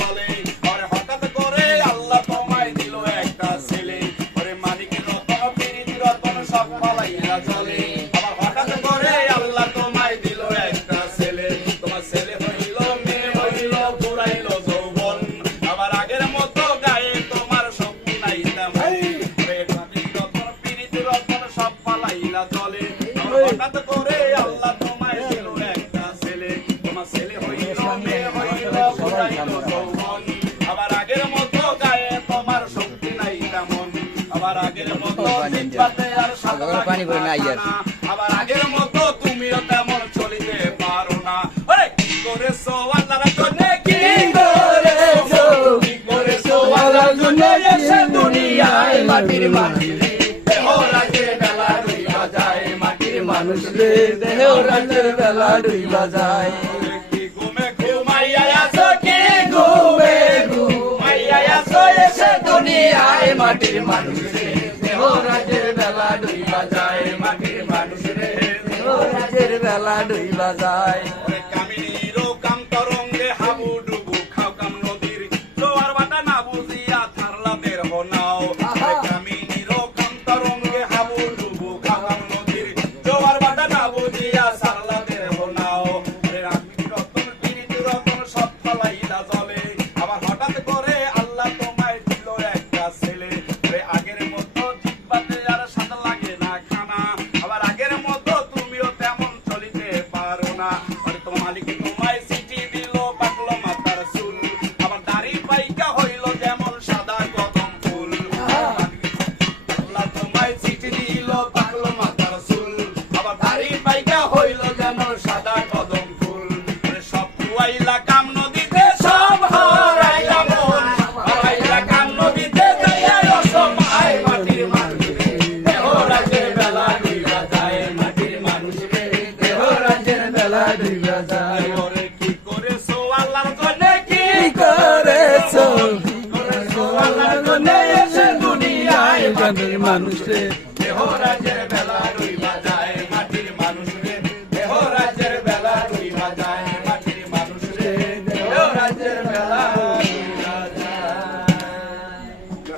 চলে আর হঠাৎ করে আল্লাহ তোমায় দিল একটা ছেলে। ওরে মালিক রতন পিরিত রতন সব পালাইয়া চলে। আবার হঠাৎ করে আল্লাহ তোমায় দিল একটা ছেলে। তোমার ছেলে হইল মেয়ে হইল পুরাইল যৌবন। আবার আগের মতো গায়ে তোমার শক্তি নাই তেমন। ওরে রতন পিরিত রতন সব পালাইলা চলে। হঠাৎ করে আল্লাহ তোমায় দিল একটা ছেলে। তোমার ছেলে হইল মেয়ে হইল পুরাইল পানি ভরে না আইয়ার। আবার আগের মতো তুমিও তেমন চলিতে পারো না। ওরে কি করেছ আল্লাহর জন্য কি করেছ? কি করেছ আল্লাহর জন্য এসে দুনিয়ায় মাটির মানুষ দেহ রাজে বেলা রইবা যায় মাটির মানুষ রে। দেহ রাজে বেলা রইবা যায় কি ঘুমে ঘুমাইয়া আছো কি ঘুমে ঘুমাইয়া আছো? এসে দুনিয়ায় মাটির মানুষ রে। বেলা ডুইবা যায়। ওরে পারো যায় ওরে কি করেছ আল্লাহর জন্য কি করেছ? করেছ আল্লাহর জন্য? এসে দুনিয়ায় মানুষ। রে দেহ রাজের বেলা ডুইবা